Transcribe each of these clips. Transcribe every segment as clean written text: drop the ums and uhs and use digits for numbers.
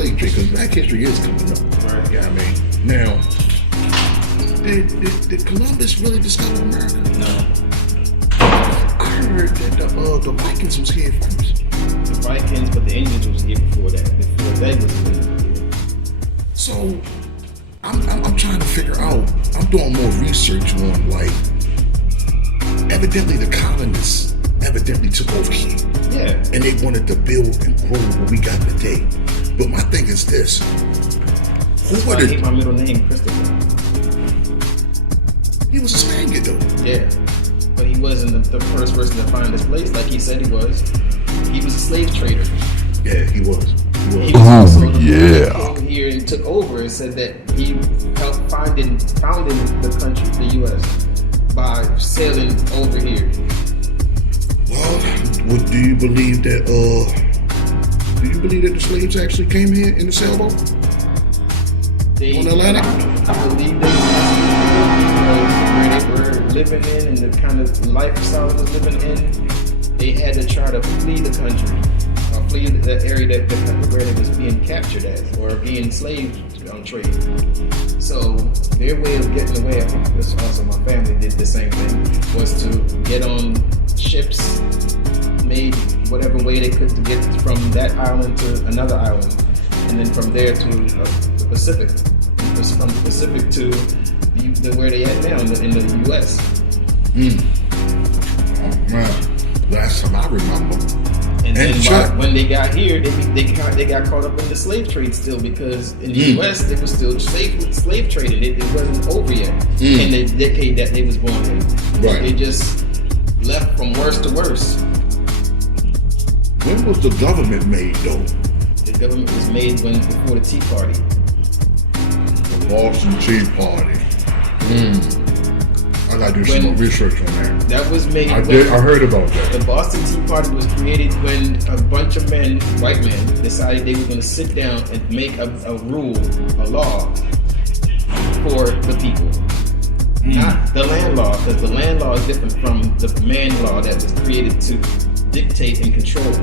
slave trade, because Black History is coming up. Right. Yeah, I mean, now, did Columbus really discover America? No. I heard that the Vikings was here first. The Vikings, but the Indians was here before that. Before that was here. So, I'm trying to figure out. I'm doing more research on like, evidently the colonists evidently took over here. Yeah. And they wanted to build and grow what we got today. But my thing is this: who I hate my middle name, Christopher. He was a Spaniard though. Yeah, but he wasn't the first person to find this place like he said he was. He was a slave trader. Yeah, he was. He was also the one came here and took over and said that he helped founding the country, the U.S., by sailing over here. Well, do you believe that? Do you believe that the slaves actually came here in the sailboat on the Atlantic? I believe where they were living in and the kind of lifestyle they was living in, they had to try to flee the country, or flee the area where they was being captured at, or being enslaved on trade. So their way of getting away, I think this also my family did the same thing, was to get on ships, made whatever way they could to get from that island to another island, and then from there to the Pacific, and from the Pacific to where they at now in the U.S. Oh man, last time I remember. And then when they got here, they got caught up in the slave trade still, because in the U.S. they were still slave trading. It wasn't over yet in the decade that they was born in. Right. They just left from worse to worse. When was the government made though? The government was made before the Tea Party. The Boston Tea Party. I gotta do some more research on that. That was made. I heard about that. The Boston Tea Party was created when a bunch of men, white men, decided they were going to sit down and make a rule, a law for the people. Not the land law, because the land law is different from the man law that was created to dictate and control,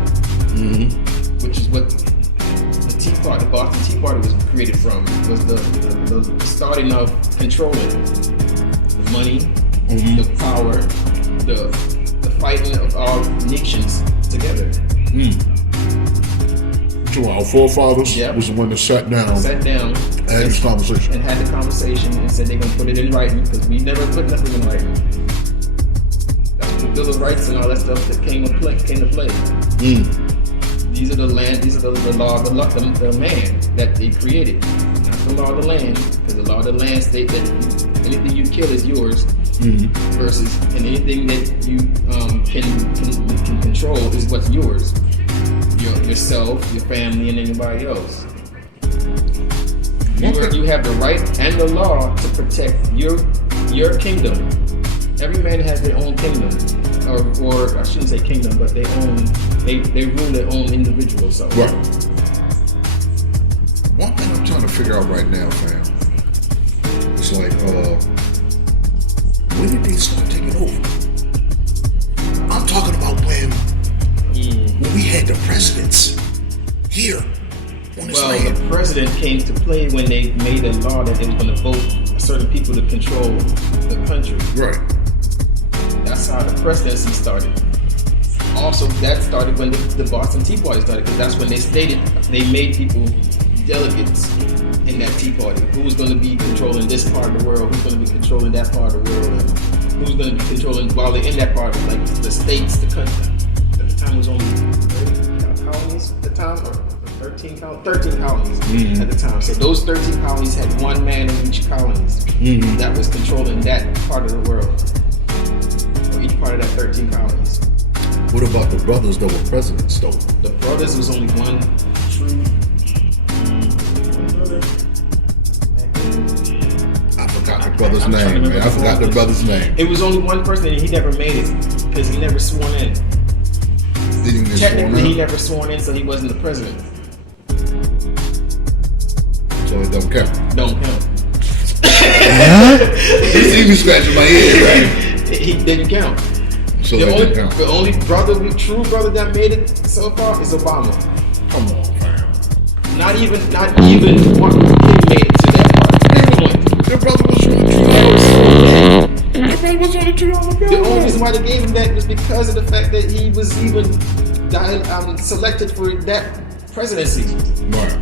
which is what the Tea Party, the Boston Tea Party, was created from. Was the starting of controlling the money, the power, the fighting of all nations together. So our forefathers was the one that sat down, had this conversation, and had the conversation, and said they're gonna put it in writing, because we never put nothing in writing. The Bill of Rights and all that stuff that came to play. These are the land. These are the law of the man that they created, not the law of the land. Because the law of the land states that anything you kill is yours, versus and anything that you can control is what's yours. Yourself, your family, and anybody else. You have the right and the law to protect your kingdom. Every man has their own kingdom, or I shouldn't say kingdom, but they rule their own individual self. Right. One thing I'm trying to figure out right now, fam, it's like, when did they start taking over? I'm talking about when we had the presidents here on this land. The president came to play when they made a law that they were going to vote certain people to control the country. Right. That's how the presidency started. Also, that started when the Boston Tea Party started, because that's when they made people delegates in that Tea Party. Who's going to be controlling this part of the world? Who's going to be controlling that part of the world? And who's going to be controlling while they're in that part of, like, the states, the country. At the time it was only 30 colonies at the time, or 13 colonies at the time. So those 13 colonies had one man in each colony that was controlling that part of the world, or each part of that 13 colonies. What about the brothers that were presidents, though? The brothers was only one true. I forgot the brother's name, man. I forgot the brother's name. It was only one person, and he never made it because he never sworn in. Technically, he never sworn in, so he wasn't the president. So it don't count. Don't count. You see me scratching my head, right? He didn't count. So the only true brother that made it so far is Obama. Come on, fam. Not even Martin Luther King made it to that part. Your brother was on the tree. Your brother was on the tree. The only reason why they gave him that was because of the fact that he was even selected for that presidency. Right.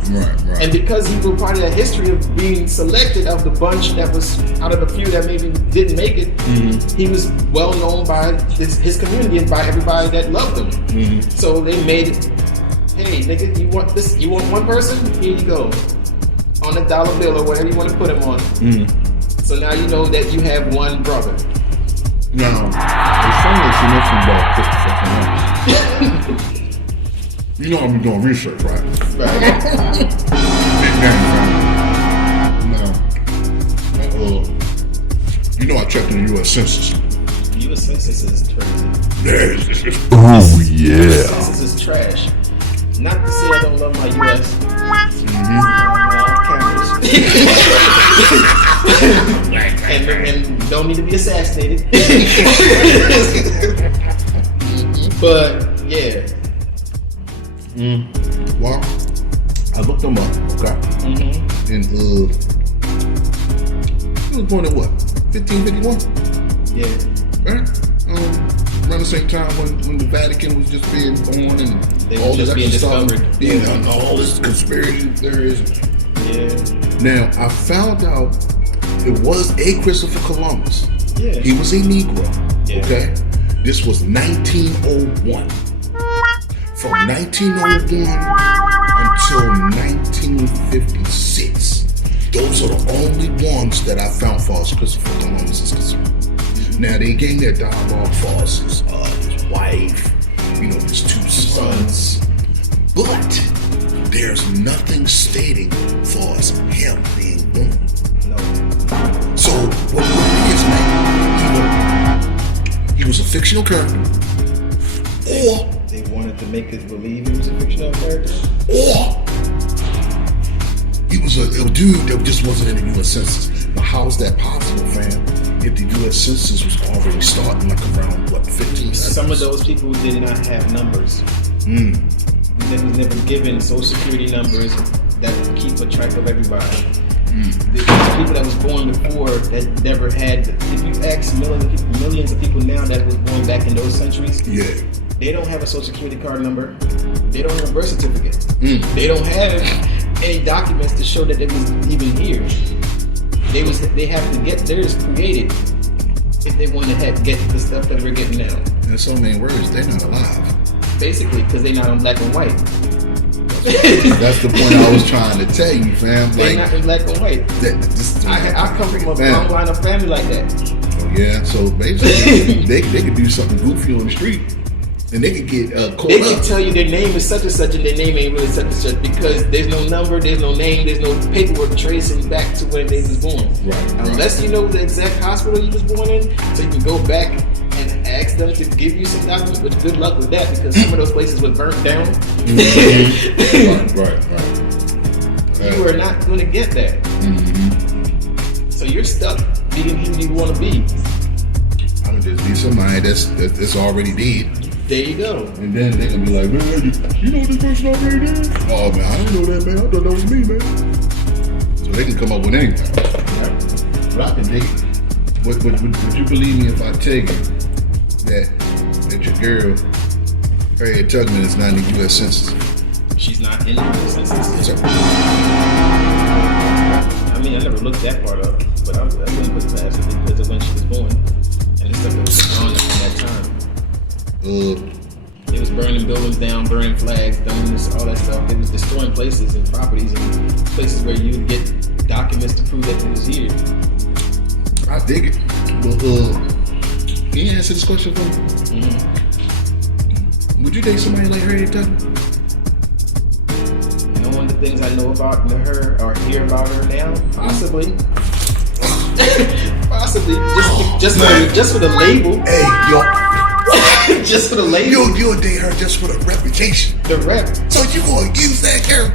And because he was part of that history of being selected of the bunch that was out of the few that maybe didn't make it, he was well known by his community and by everybody that loved him. So they made it, hey nigga, you want this? You want one person? Here you go. On a dollar bill or whatever you want to put him on. So now you know that you have one brother. Now, it's funny that you mentioned about Christopher Columbus. You know I'm doing research, right? Right. Big game, man. Now, you know I checked in the U.S. Census. The U.S. Census is crazy. Yes. Oh The yeah. census is trash. Not to say I don't love my U.S. cameras. and don't need to be assassinated. But yeah. Well, I looked them up, okay? And he was born in what? 1551? Yeah. Right? Around the same time when the Vatican was just being born and They all were just this being extra discovered. stuff, and all this conspiracy theories. Yeah. Now, I found out it was a Christopher Columbus. Yeah. He was a Negro. Yeah. Okay? This was 1901. From 1901 until 1956. Those are the only ones that I found for as Christopher Columbus is concerned. Now, they gave their dialogue for us, his wife, his two sons. But there's nothing stating for us him being born. No. So, what would be his name? He was a fictional character, or They wanted to make us believe he was a fictional character. Or he was a dude that just wasn't in the U.S. Census. Now, how is that possible, fam? If the U.S. Census was already starting like around, 15? Some of those people did not have numbers. They was never given social security numbers that keep a track of everybody. The people that was born before that never had, if you ask millions of people now that was born back in those centuries, they don't have a social security card number. They don't have a birth certificate. They don't have any documents to show that they was even here. They have to get theirs created if they want to get the stuff that we're getting now. In so many words, they're not alive. Basically, because they're not in black and white. That's the point I was trying to tell you, fam. They're not in black and white. I come from a long line of family like that. Oh yeah, so basically they could do something goofy on the street. And they could get caught They up. can tell you their name is such and such, and their name ain't really such and such because there's no number, there's no name, there's no paperwork tracing back to when they was born. Right. Unless you know the exact hospital you was born in, so you can go back and ask them to give you some documents. But good luck with that because some of those places were burnt down. Right. You are not going to get that. So you're stuck being who you want to be. I'm gonna just be somebody that's already dead. There you go. And then they're gonna be like, man, you know this person already did? Oh man, I didn't know that, man. I thought that was me, man. So they can come up with anything. But I can dig it. Would you believe me if I tell you that your girl, Harriet Tubman, is not in the U.S. Census? She's not in the U.S. Census. Yes, sir. I mean, I never looked that part up, but I wouldn't put it past it because of when she was born and the stuff that was going on at that time. It was burning buildings down, burning flags, doing this, all that stuff. It was destroying places and properties and places where you would get documents to prove that it was here. I dig it. Well, can you answer this question for me? Would you date somebody like Harriet Tubman? Knowing the things I know about her or hear about her now, possibly. Possibly. Just for the label. Hey, yo. Just for the label. You'll date her just for the reputation. The rep. So you gonna use that girl?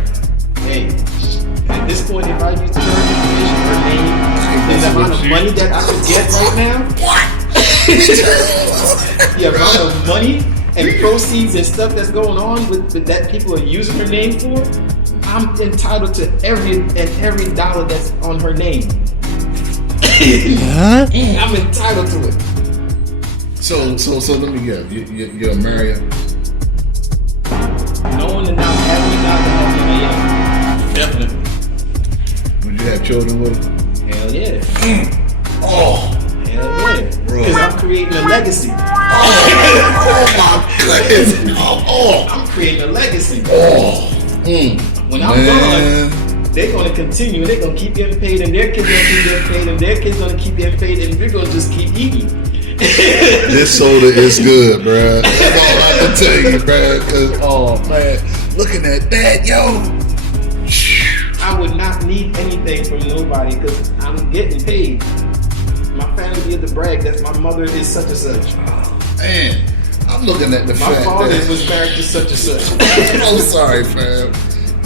Hey, at this point, if I use her information, her name, and the amount of money that I could get right now, the amount of money and proceeds and stuff that's going on with that people are using her name for, I I'm entitled to every dollar that's on her name. Huh? I'm entitled to it. So let me guess. You're married. Knowing and not having a dollar, definitely. Would you have children with her? Hell yeah. Oh, Hell yeah. Bro. Because I'm creating a legacy. oh my goodness. I'm creating a legacy. When I'm Man. gone, they're gonna continue. They're gonna keep getting paid, and their kids gonna keep getting paid, and their kids gonna keep getting paid, and we're gonna just keep eating. This soda is good, bruh. That's all I can tell you, bruh. Cause oh man, looking at that, yo. I would not need anything from nobody because I'm getting paid. My family get to brag that my mother is such and such. Man, I'm looking at the My fact father that was married to such and such. I'm sorry, fam.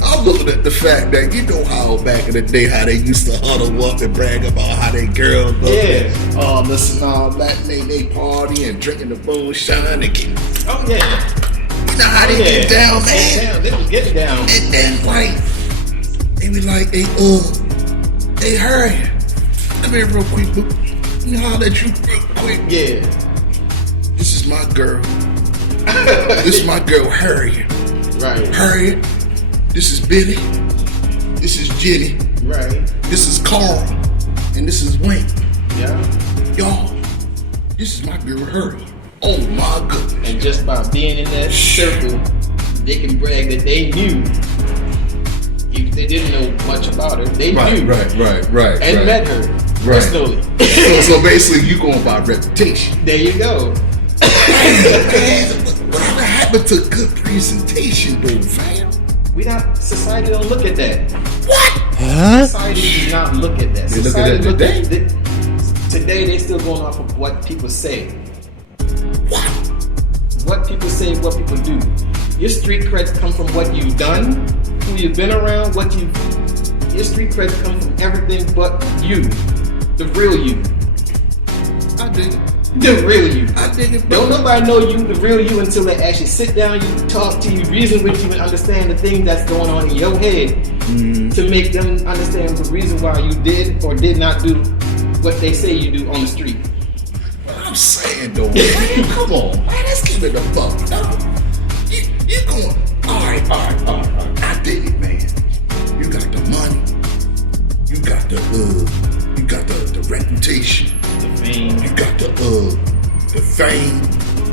I'm looking at the fact that you know how back in the day how they used to huddle up and brag about how they girls look. Yeah. Listen, they party and drinking the moonshine and get, Oh yeah. you know how they get down, man. They was getting down. And then like they be like, hey, hurry. Come here real quick, but you know how that you real quick. Yeah. This is my girl. This is my girl, Harriet. Right. Harriet. This is Billy. This is Jenny. Right. This is Carl. And this is Wayne. Yeah. Y'all, this is my girl, Harriet. Oh my goodness. And just by being in that circle, they can brag that they knew. If they didn't know much about her, they knew. Right. And met her personally. so basically, you going by reputation. There you go. Man, whatever happened to good presentation, though, fam? Society don't look at that. What? Huh? Society does not look at that. They look Society at it today? Today, they still going off of what people say. What? What people say, what people do. Your street creds come from what you've done, who you've been around, your street creds come from everything but you. The real you. I dig it. The real you. I dig it, bro. Don't nobody know you, the real you, until they actually sit down, you talk to you, reason with you, and understand the thing that's going on in your head to make them understand the reason why you did or did not do what they say you do on the street. What I'm saying, though, man, come on, man, let's give it a buck, dog. You going, all right. I dig it, man. You got the money. You got the reputation. The fame. You got the fame.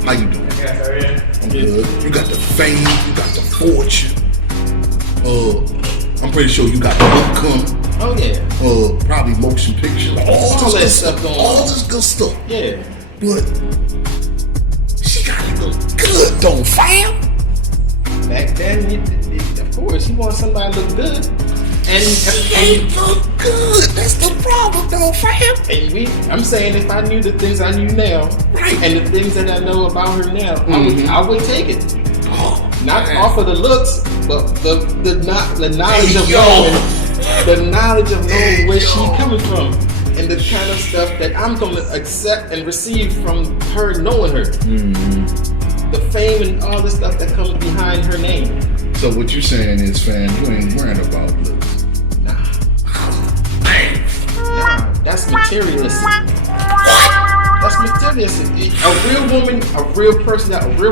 How you doing? I'm good. You got the fame. You got the fortune. I'm pretty sure you got the income. Oh yeah. Probably motion picture. All that this stuff going on. All this good stuff. Yeah. But she gotta look good, though, fam. Back then, of course, you want somebody to look good. And look good. That's the problem, though, fam. I'm saying if I knew the things I knew now, Right. and the things that I know about her now, I would take it. Oh, Not man. off of the looks, but the knowledge of Yo. knowing where she's coming from, and the kind of stuff that I'm going to accept and receive from her knowing her. The fame and all the stuff that comes behind her name. So what you saying is, fam, you ain't worrying about looks. Nah, that's materialistic. That's materialistic. A real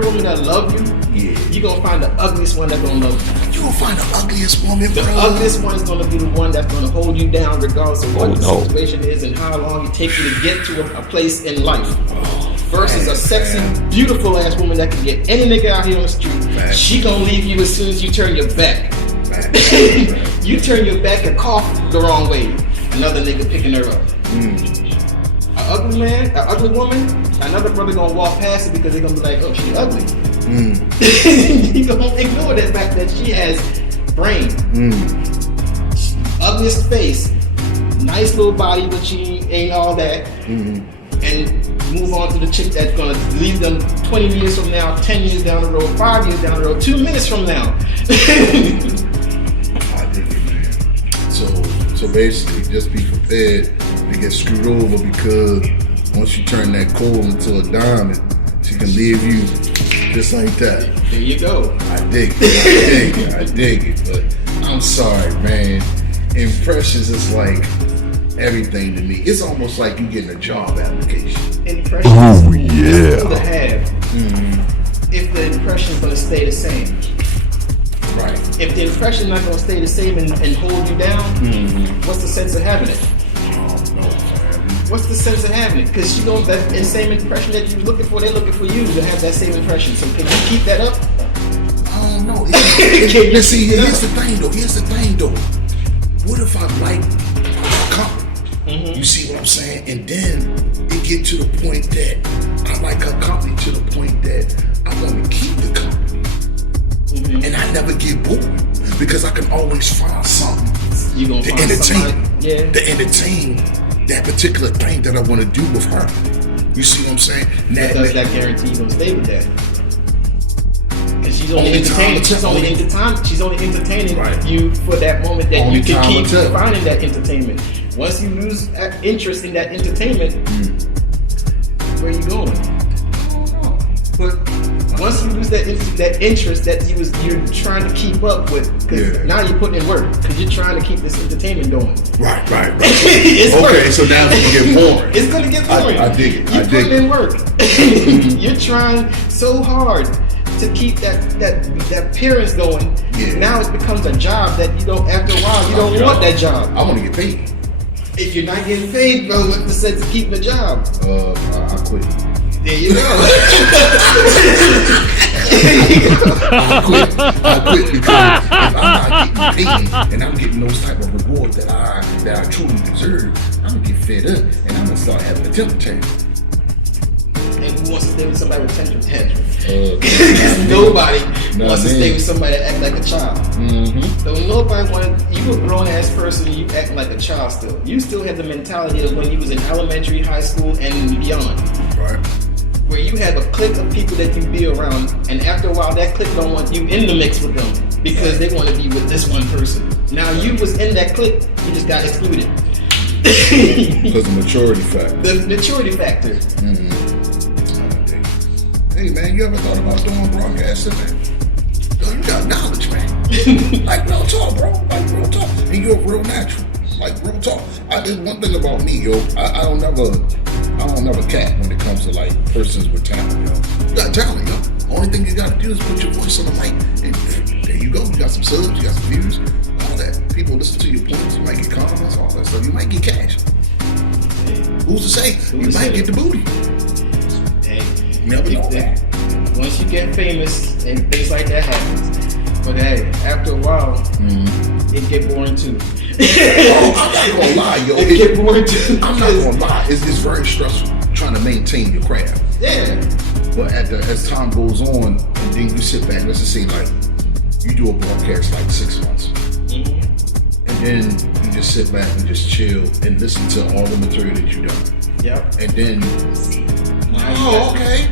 woman that love you, Yeah. you gonna find the ugliest one that's gonna love you. You gonna find the ugliest woman, The bro. ugliest one is gonna be the one that's gonna hold you down regardless of what the situation is and how long it takes you to get to a place in life. Versus a sexy, beautiful ass woman that can get any nigga out here on the street. Facts. She gonna leave you as soon as you turn your back. Facts. You turn your back and cough the wrong way. Another nigga picking her up. An ugly man, an ugly woman, another brother gonna walk past it because they're gonna be like, oh, she ugly. You gonna ignore the fact that she has brain. Ugliest face, nice little body, but she ain't all that. And move on to the chick that's gonna leave them 20 years from now, 10 years down the road, 5 years down the road, 2 minutes from now. I dig it, man. So basically, just be prepared to get screwed over because once you turn that coal into a diamond, she can leave you just like that. There you go. I dig it. But I I'm sorry, man. Impressions is like everything to me. It's almost like you getting a job application. Impressions Oh, yeah. to have if the impression is going to stay the same. Right. If the impression not going to stay the same and hold you down, what's the sense of having it? Oh, no, man. What's the sense of having it? Because you know that same impression that you're looking for, they're looking for you to have that same impression. So can you keep that up? I don't know. Let's see, here's the thing though. What if I like a company? You see what I'm saying? And then it get to the point that I like a company to the point that I want to keep the company. And I never get bored because I can always find something You gonna to find entertain. To entertain that particular thing that I want to do with her. You see what I'm saying? But does that guarantee you gonna stay with that? Because she's only Only time entertaining. will tell. She's only entertaining Right. you for that moment that Only you can time keep will tell. finding that entertainment. Once you lose interest in that entertainment, where you going? But Once you lose that interest that you're trying to keep up with, because now you're putting in work because you're trying to keep this entertainment going. right. It's Okay, work. so now it's gonna get boring. It's gonna get boring. I dig it. You're I dig putting it. in work. You're trying so hard to keep that appearance going. Yeah. Now it becomes a job that you don't. After a while, you don't want that job. I want to get paid. If you're not getting paid, bro, what's the sense of keeping a job? I quit. There you go. I quit because if I'm not getting paid and I'm getting those type of rewards that I truly deserve, I'm gonna get fed up and I'm gonna start having a temper tantrum. And who wants to stay with somebody with temper tantrum? Nobody wants to stay with somebody that act like a child. So nobody you a grown ass person, you act like a child still. You still have the mentality of when you was in elementary, high school, and beyond. Right. Where you have a clique of people that you be around, and after a while, that clique don't want you in the mix with them because they want to be with this one person. Now you was in that clique, you just got excluded. Because the maturity factor. The maturity factor. Hey man, you ever thought about doing broadcasting, man? Yo, you got knowledge, man. Like real talk, bro. Like real talk. And you're real natural. Like real talk. There's one thing about me, yo. I don't never cap when it comes to like persons with talent, yo. You got talent, yo. Only thing you gotta do is put your voice on the mic, and there you go. You got some subs, you got some views, all that. People listen to your points, you might get compliments, all that stuff. You might get cash. Who's to say? You might get the booty. Hey, You never know that. once you get famous and things like that happens, but hey, after a while, it get boring too. Oh, I'm not gonna lie, yo. It get boring too. I'm not gonna lie. It's very stressful trying to maintain your craft. Yeah. But as time goes on, and then you sit back, let's just say like you do a broadcast like 6 months, and then you just sit back and just chill and listen to all the material that you done. Yep. And then, okay,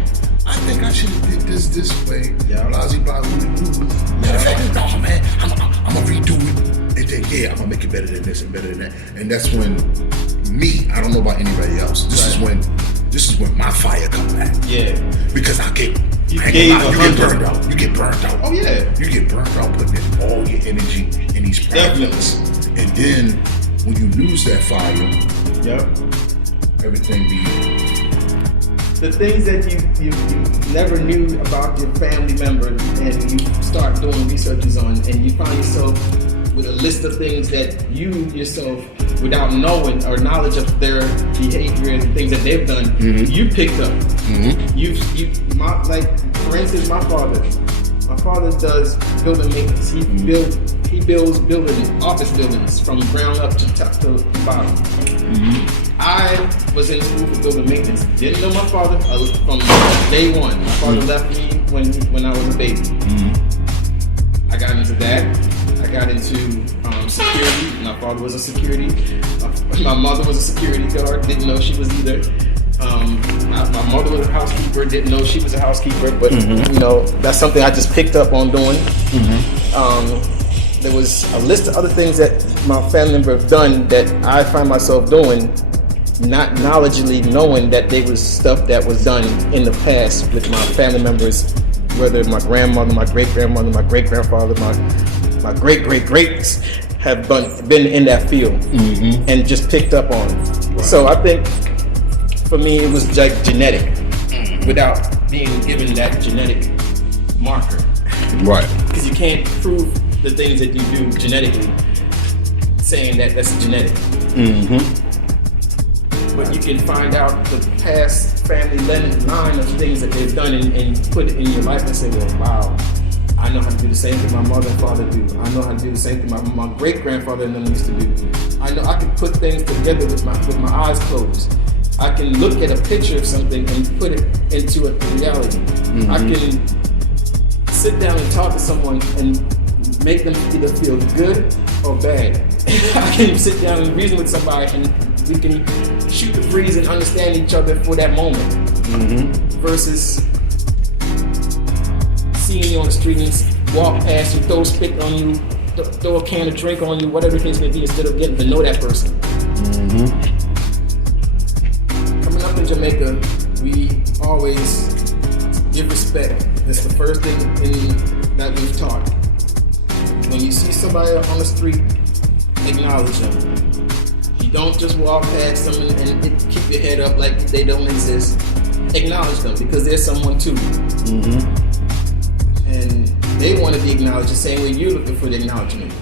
I think I should have did this way. Yeah. Blasey, blah, matter of fact, no, man, I'm gonna redo it. And then, I'm gonna make it better than this and better than that. And that's when I don't know about anybody else. This is when my fire come back. Yeah. Because I get You you gave get burned out. You get burned out. Oh yeah. You get burned out putting in all your energy in these projects. And then when you lose that fire, Yep. everything be The things that you never knew about your family members, and you start doing researches on, and you find yourself with a list of things that you yourself, without knowing or knowledge of their behavior and things that they've done, you picked up. Like for instance, my father does building maintenance. He builds office buildings from ground up to top to bottom. I was in school for building maintenance. Didn't know my father from day one. My father left me when I was a baby. I got into that. I got into security. My father was a security. My mother was a security guard. Didn't know she was either. My mother was a housekeeper. Didn't know she was a housekeeper. But you know, that's something I just picked up on doing. There was a list of other things that my family member have done that I find myself doing, not knowledgeably knowing that there was stuff that was done in the past with my family members, whether my grandmother, my great-grandmother, my great-grandfather, my greats have been in that field and just picked up on it. Right. So I think for me it was like genetic, without being given that genetic marker. Right. Because you can't prove the things that you do genetically, saying that that's genetic. But you can find out the past family line of things that they've done and put it in your life and say, well, wow, I know how to do the same thing my mother and father do. I know how to do the same thing my great grandfather and them used to do. I know I can put things together with my eyes closed. I can look at a picture of something and put it into a reality. I can sit down and talk to someone and make them either feel good or bad. I can sit down and reason with somebody and we can shoot the breeze and understand each other for that moment. Versus seeing you on the street and walk past you, throw spit on you, throw a can of drink on you, whatever the case may be, instead of getting to know that person. Coming up in Jamaica, we always give respect. That's the first thing that we've taught. When you see somebody on the street, acknowledge them. You don't just walk past them and keep your head up like they don't exist. Acknowledge them because they're someone too. And they want to be acknowledged the same way you're looking for the acknowledgement.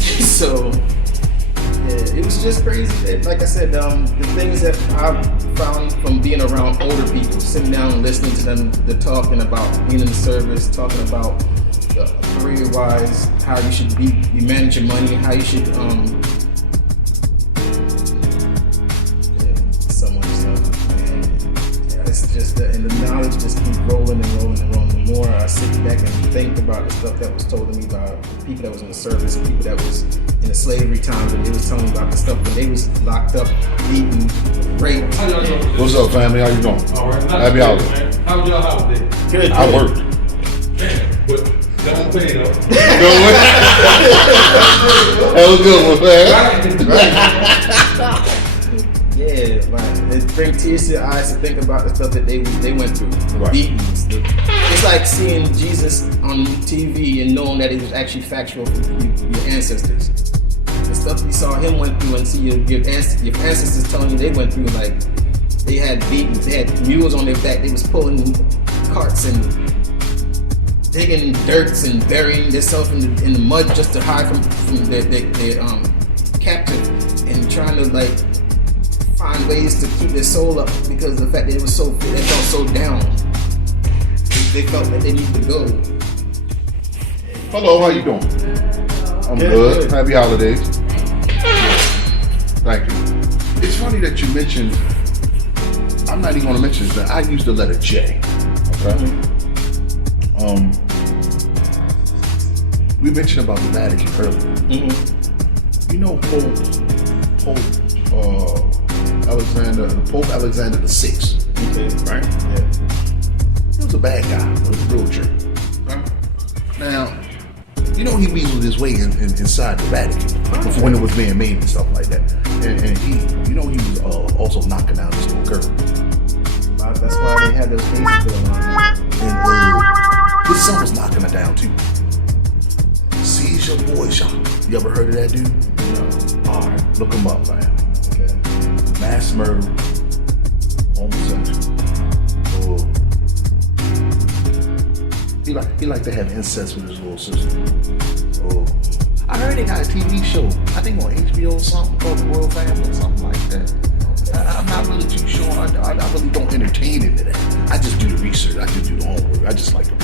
So, yeah, it was just crazy. Like I said, the things that I've found from being around older people, sitting down and listening to them, they're talking about being in the service, talking about career-wise, how you should be manage your money, how you should so much stuff, man. Yeah, it's just and the knowledge just keeps rolling and rolling and rolling. The more I sit back and think about the stuff that was told to me by people that was in the service, people that was in the slavery times, and they was telling me about the stuff when they was locked up, beaten, raped. What's up, family? How you doing? All right. Happy holiday. How was your holiday? Good. I worked. Man, but don't pay though. That was good one, man. Yeah, man. It brings tears to your eyes to think about the stuff that they went through. The Right. beatings. It's like seeing Jesus on TV and knowing that it was actually factual for your ancestors. The stuff you saw him went through and see your ancestors telling you they went through, like they had beatings, they had mules on their back, they was pulling carts and digging dirts and burying themselves in the mud just to hide from their captive, and trying to like find ways to keep their soul up because of the fact that they felt so down. They felt that they needed to go. Hello, how you doing? I'm good. Happy holidays. Thank you. It's funny that you mentioned, I'm not even going to mention this, I use the letter J. Okay? We mentioned about the Vatican earlier. You know Pope Alexander the Sixth, right? Yeah. He was a bad guy. He was a real jerk. Right? Now, you know he weaseled his way inside the Vatican before when it was being made and stuff like that. And he, you know, he was also knocking down this little girl. That's why they had those cases going on. And his son was knocking her down too. Seize your boy shop. You ever heard of that dude? No. All right, look him up, man. Okay. Mass murder, homosexual. Oh. He like to have incest with his little sister. Oh. I heard they got a TV show, I think on HBO or something, called The Royal Family or something like that. I'm not really too sure. I really don't entertain into that. I just do the research. I just do the homework. I just like to read.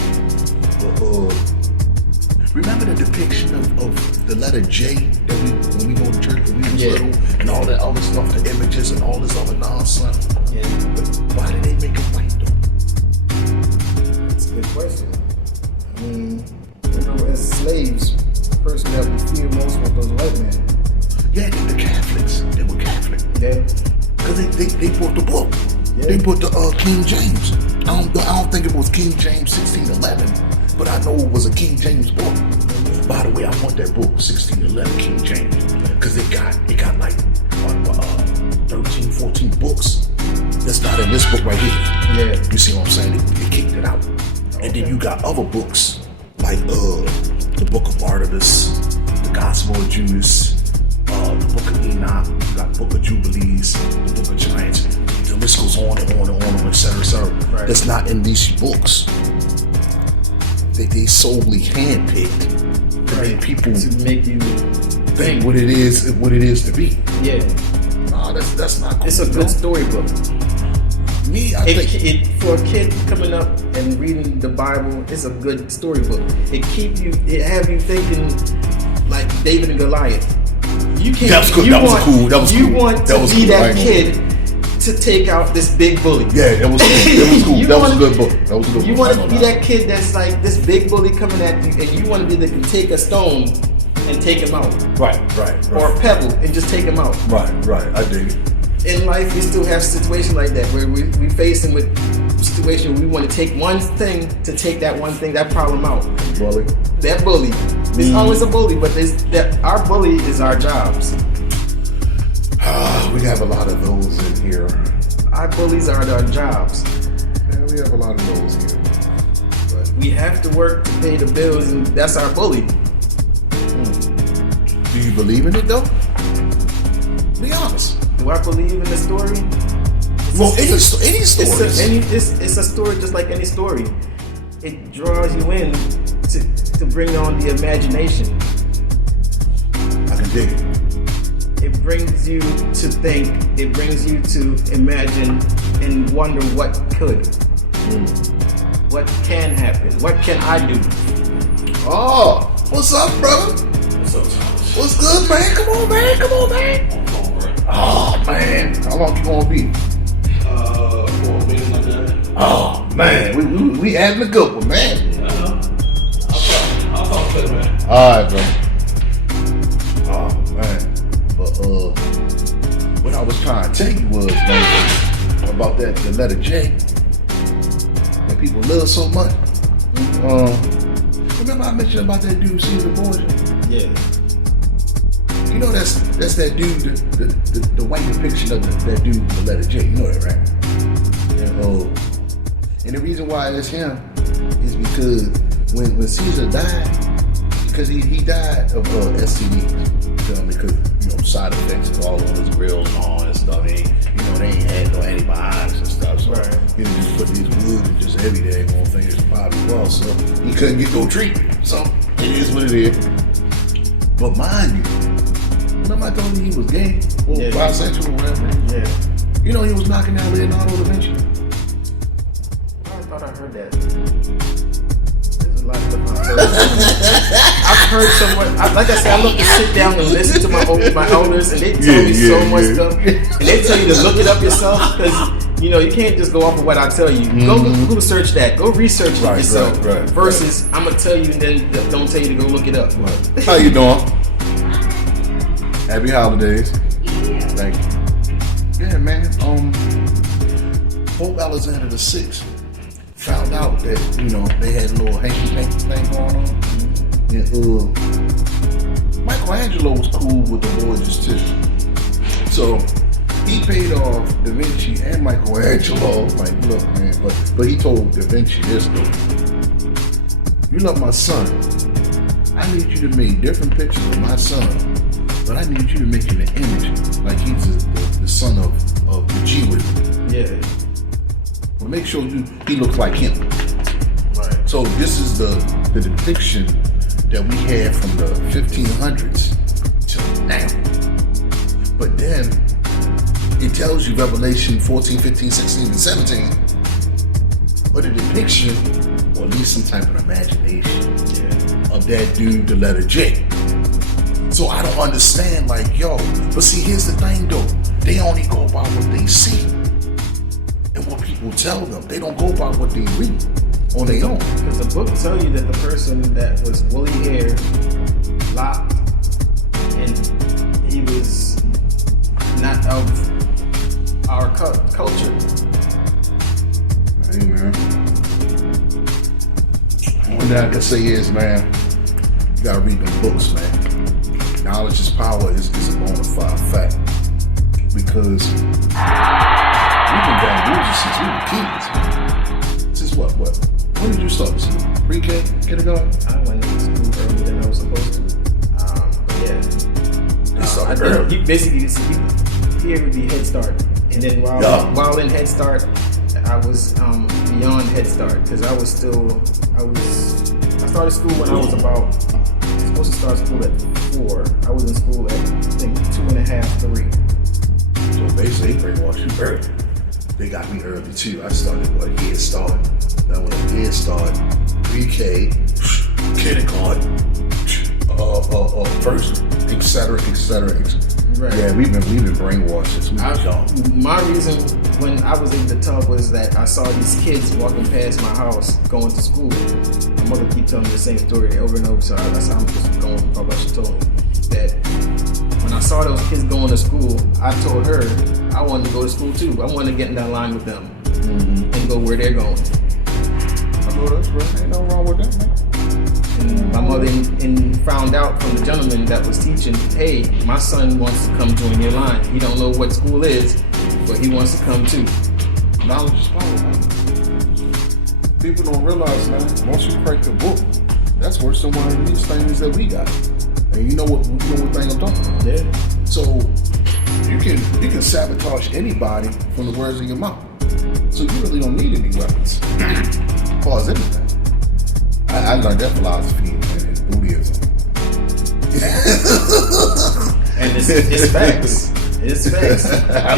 Remember the depiction of the letter J that when we go to church when we was little, and all that other stuff, the images and all this other nonsense. Yeah. But why did they make it white though? That's a good question. I mean, you know, as slaves, the person that we fear most was those white men. Yeah, the Catholics. They were Catholic. Yeah. Because they brought the book. Yeah. They put the King James. I don't think it was King James 1611, but I know it was a King James book. By the way, I want that book 1611 King James because it got like 13, 14 books. That's not in this book right here. Yeah. You see what I'm saying? They kicked it out, and then you got other books like the Book of Barnabas, the Gospel of Judas, the Book of Enoch, you got the Book of Jubilees, the Book of Giants. The list goes on and on and on, et cetera, et cetera. Right. That's not in these books. They solely handpicked to make people to make you think what it is to be. Yeah, Nah, that's not cool. it's a good storybook. Me, I think. For a kid coming up and reading the Bible, it's a good storybook. It have you thinking like David and Goliath. You can't. That was good. You That was want, cool. That was you cool. want That to was be cool. that kid to take out this big bully. Yeah, that was cool. That was cool. You That was a wanna- good book. That was a good You book. want to be that kid that's like this big bully coming at you, and you want to be that can take a stone and take him out, Right. or a pebble and just take him out. Right. I dig it. In life, we still have situations like that where we facing with situations we want to take one thing to take that one thing, that problem out. Bully. That bully. There's always a bully, but our bully is our jobs. We have a lot of those in here. Our bullies are our jobs. Yeah, we have a lot of those here. But We have to work to pay the bills, and that's our bully. do you believe in it though? Be honest. Do I believe in the story? Well, any stories. It's a story just like any story. It draws you in to bring on the imagination. I can dig it. It brings you to think. It brings you to imagine and wonder what could. What can happen? What can I do? Oh, what's up, brother? What's up, Thomas? What's good, man? Come on, man. Oh, man. How long you gonna be? 4 minutes like that. Oh, man. We having a good one, man. I'll talk to you, man. All right, bro. Oh, man. But, what I was trying to tell you was, man, about the letter J. That people love so much. Remember I mentioned about that dude, Caesar Borgia? Yeah. You know that's that dude, the white depiction of that dude, the letter J. You know that, right? Yeah. Oh. And the reason why it's him is because when Caesar died, because he died of STDs. You feel me? Because side effects of all of his grills and all that stuff. They ain't had no antibiotics and stuff. So he just put these woods and just every day on things probably was. So he couldn't get no treatment. So it is what it is. But mind you, remember I told you he was gay or bisexual or whatever? Yeah. You know he was knocking out Leonardo da Vinci. I thought I heard that. There's a lot of stuff I've heard someone. Like I said, I love to sit down and listen to my elders, and they tell me so much stuff, and they tell you to look it up yourself because you can't just go off of what I tell you. Go search that. Go research it yourself. Right. Versus I'm gonna tell you and then don't tell you to go look it up. Right. How you doing? Happy holidays. Thank you. Yeah, man. Pope Alexander VI found out that they had a little hanky thing going on, and Michelangelo was cool with the Borgias too. So he paid off Da Vinci and Michelangelo. Like, look, man, but he told Da Vinci this though: you love my son. I need you to make different pictures of my son, but I need you to make him an image like he's the son of the G with him. Yeah. But make sure he looks like him. Right. So this is the depiction that we had from the 1500s till now. But then it tells you Revelation 14, 15, 16, and 17. But a depiction, or at least some type of imagination of that dude, the letter J. So I don't understand, but see, here's the thing though. They only go by what they see and what people tell them. They don't go by what they read on their own. Because the book tell you that the person that was woolly hair, locked, and he was not of our culture. Hey, man. One thing I can say is, man, you gotta read them books, man. Knowledge is power is a bona fide fact. Because we've been bamboozled since we were kids, man. Since what? When did you start to school? Pre-K? Kindergarten? I went to school earlier than was supposed to. Yeah. I think he basically here would be Head Start, and then while in Head Start, I was beyond Head Start because I started school when I was supposed to start school at 4. I was in school at I think 2.5, 3. So basically, they brainwashed you early. They got me early too. I started Head Start. Now when I Head Start, pre-K, kindergarten, first, etc. Right. Yeah, we've been brainwashed since we were young. My reason when I was able to talk was that I saw these kids walking past my house going to school. My mother keep telling me the same story over and over, so that's how I'm just going by what she told me. That when I saw those kids going to school, I told her I wanted to go to school too. I wanted to get in that line with them and go where they're going. I know that's right. Ain't nothing wrong with that, man. And my mother found out from the gentleman that was teaching, hey, my son wants to come join your line. He don't know what school is, but he wants to come too. Knowledge is power, man. People don't realize, man, once you crack the book, that's worse than one of these things that we got. And you know what thing I'm talking about? Yeah. So you can sabotage anybody from the words in your mouth. So you really don't need any weapons. Cause anything. I learned that philosophy in Buddhism. And it's facts. It's facts.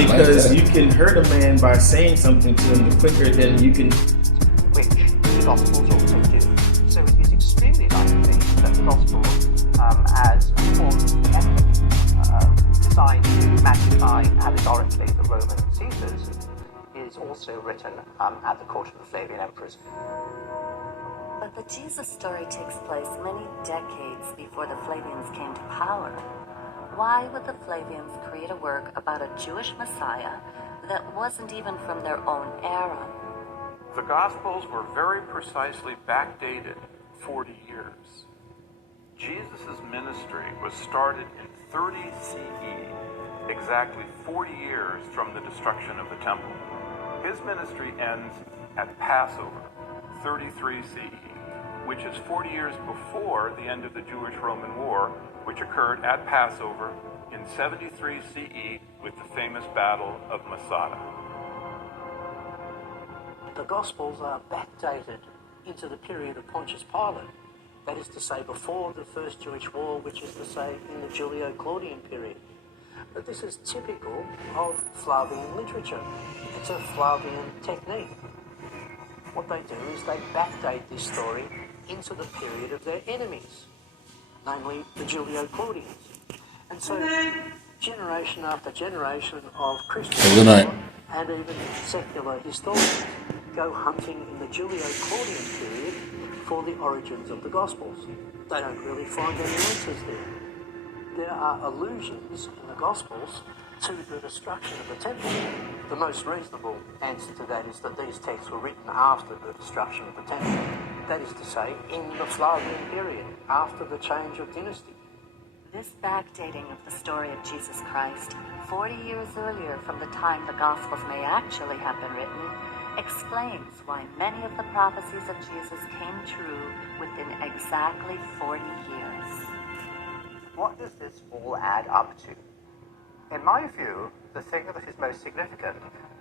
Because you can hurt a man by saying something to him quicker than you can. Which the Gospels also do. So it is extremely likely that the Gospel, as a form of ethic designed to magnify allegorically the Roman Caesars, is also written at the court of the Flavian emperors. But the Jesus story takes place many decades before the Flavians came to power. Why would the Flavians create a work about a Jewish Messiah that wasn't even from their own era? The Gospels were very precisely backdated 40 years. Jesus' ministry was started in 30 CE, exactly 40 years from the destruction of the temple. His ministry ends at Passover, 33 CE, which is 40 years before the end of the Jewish-Roman War, which occurred at Passover in 73 CE with the famous Battle of Masada. The Gospels are backdated into the period of Pontius Pilate, that is to say before the First Jewish War, which is to say in the Julio-Claudian period. But this is typical of Flavian literature. It's a Flavian technique. What they do is they backdate this story into the period of their enemies, namely the Julio-Claudians. And so generation after generation of Christians and even secular historians go hunting in the Julio-Claudian period for the origins of the Gospels. They don't really find any answers there. There are allusions in the Gospels to the destruction of the temple. The most reasonable answer to that is that these texts were written after the destruction of the temple. That is to say, in the Flavian period, after the change of dynasty. This backdating of the story of Jesus Christ, 40 years earlier from the time the Gospels may actually have been written, explains why many of the prophecies of Jesus came true within exactly 40 years. What does this all add up to? In my view, the thing that is most significant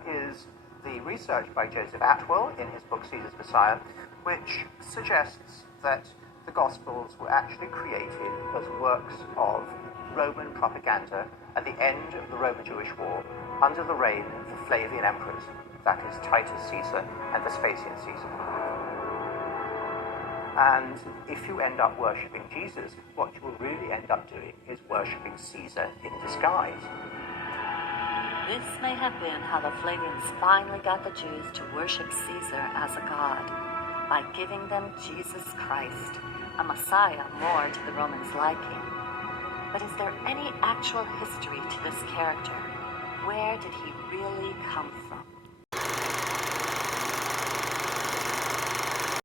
is the research by Joseph Atwell in his book Caesar's Messiah, which suggests that the Gospels were actually created as works of Roman propaganda at the end of the Roman-Jewish War under the reign of the Flavian emperors, that is Titus Caesar and Vespasian Caesar. And if you end up worshipping Jesus, what you will really end up doing is worshipping Caesar in disguise. This may have been how the Flavians finally got the Jews to worship Caesar as a god, by giving them Jesus Christ, a Messiah more to the Romans' liking. But is there any actual history to this character? Where did he really come from?